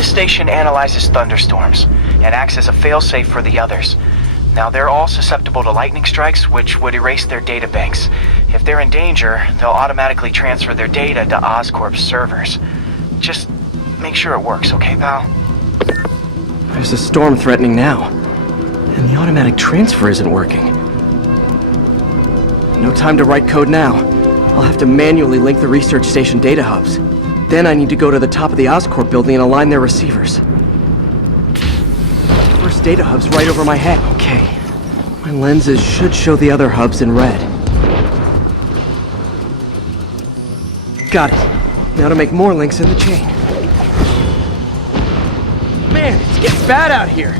This station analyzes thunderstorms and acts as a failsafe for the others. Now, they're all susceptible to lightning strikes, which would erase their data banks. If they're in danger, they'll automatically transfer their data to Oscorp's servers. Just make sure it works, okay, pal? There's a storm threatening now, and the automatic transfer isn't working. No time to write code now. I'll have to manually link the research station data hubs. Then I need to go to the top of the Oscorp building and align their receivers. First data hub's right over my head. Okay. My lenses should show the other hubs in red. Got it. Now to make more links in the chain. Man, it's getting bad out here.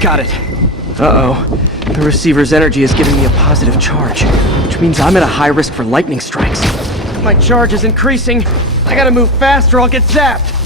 Got it. Uh-oh. The receiver's energy is giving me a positive charge, which means I'm at a high risk for lightning strikes. If my charge is increasing, I gotta move fast or I'll get zapped.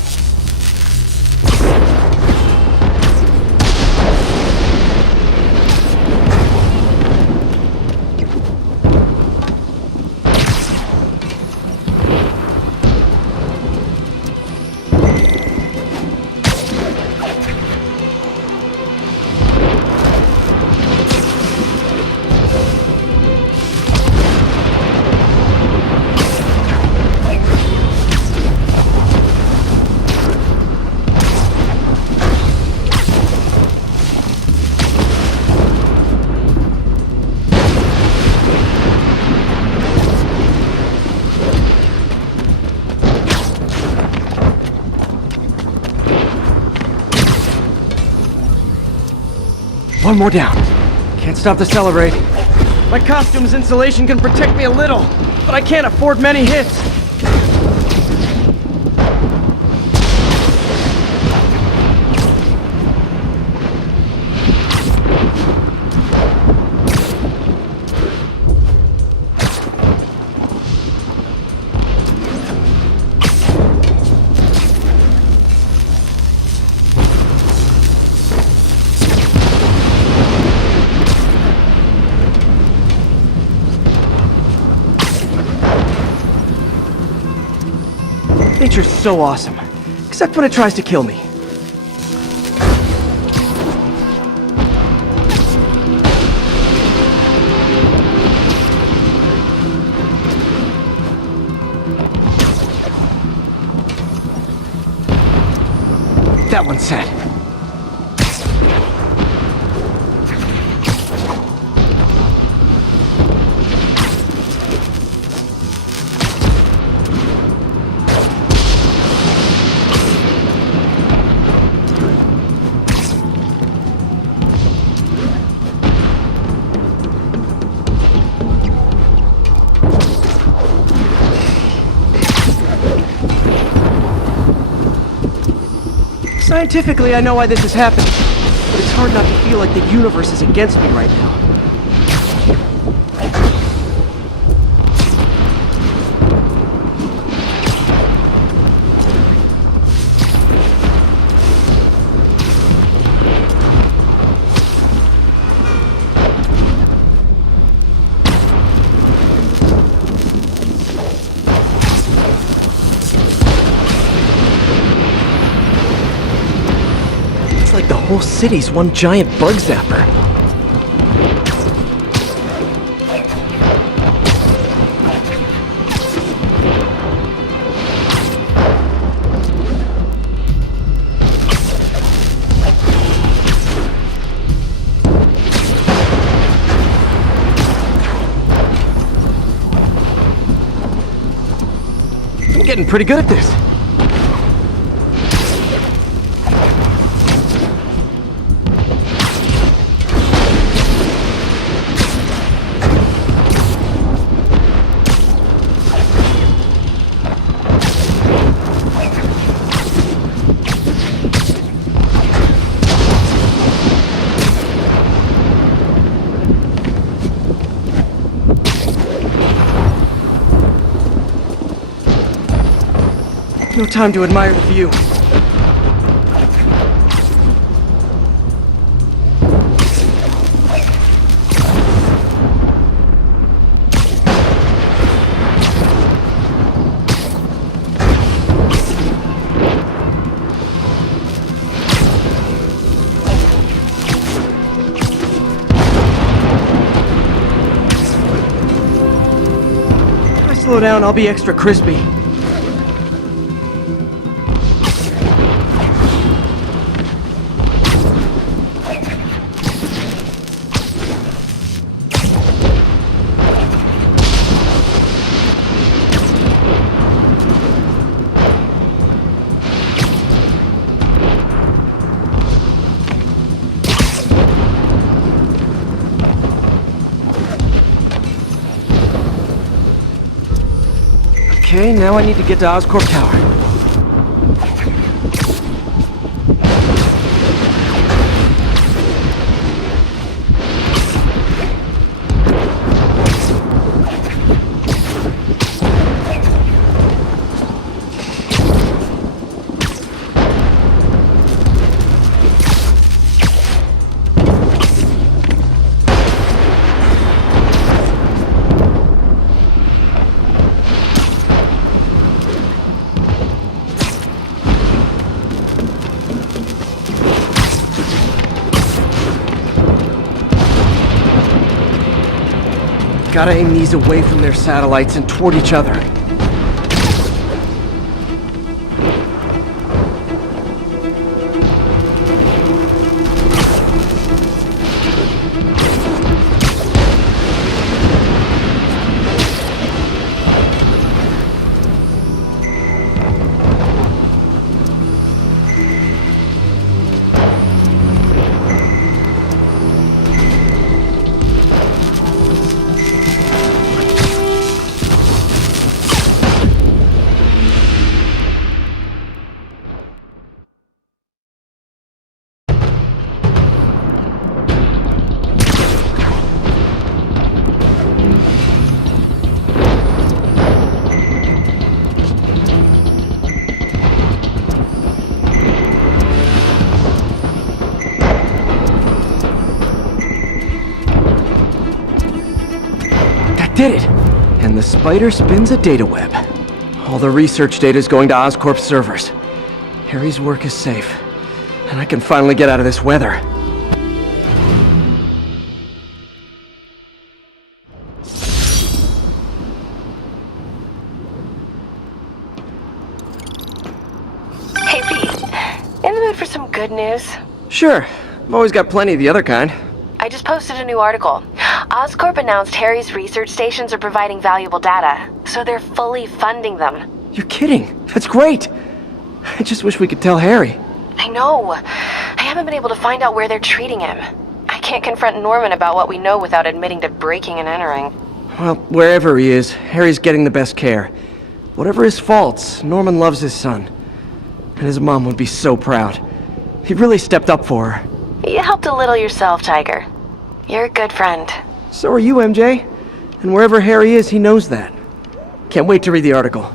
One more down. Can't stop to celebrate. My costume's insulation can protect me a little, but I can't afford many hits. Nature's so awesome, except when it tries to kill me. That one's set. Scientifically, I know why this is happening, but it's hard not to feel like the universe is against me right now. Like the whole city's one giant bug zapper. I'm getting pretty good at this. No time to admire the view. If I slow down, I'll be extra crispy. Okay, now I need to get to Oscorp Tower. Gotta aim these away from their satellites and toward each other. Did it! And the spider spins a data web. All the research data is going to Oscorp's servers. Harry's work is safe, and I can finally get out of this weather. Hey Pete, in the mood for some good news? Sure, I've always got plenty of the other kind. I just posted a new article. Oscorp announced Harry's research stations are providing valuable data, so they're fully funding them. You're kidding! That's great! I just wish we could tell Harry. I know. I haven't been able to find out where they're treating him. I can't confront Norman about what we know without admitting to breaking and entering. Well, wherever he is, Harry's getting the best care. Whatever his faults, Norman loves his son. And his mom would be so proud. He really stepped up for her. You helped a little yourself, Tiger. You're a good friend. So are you, MJ. And wherever Harry is, he knows that. Can't wait to read the article.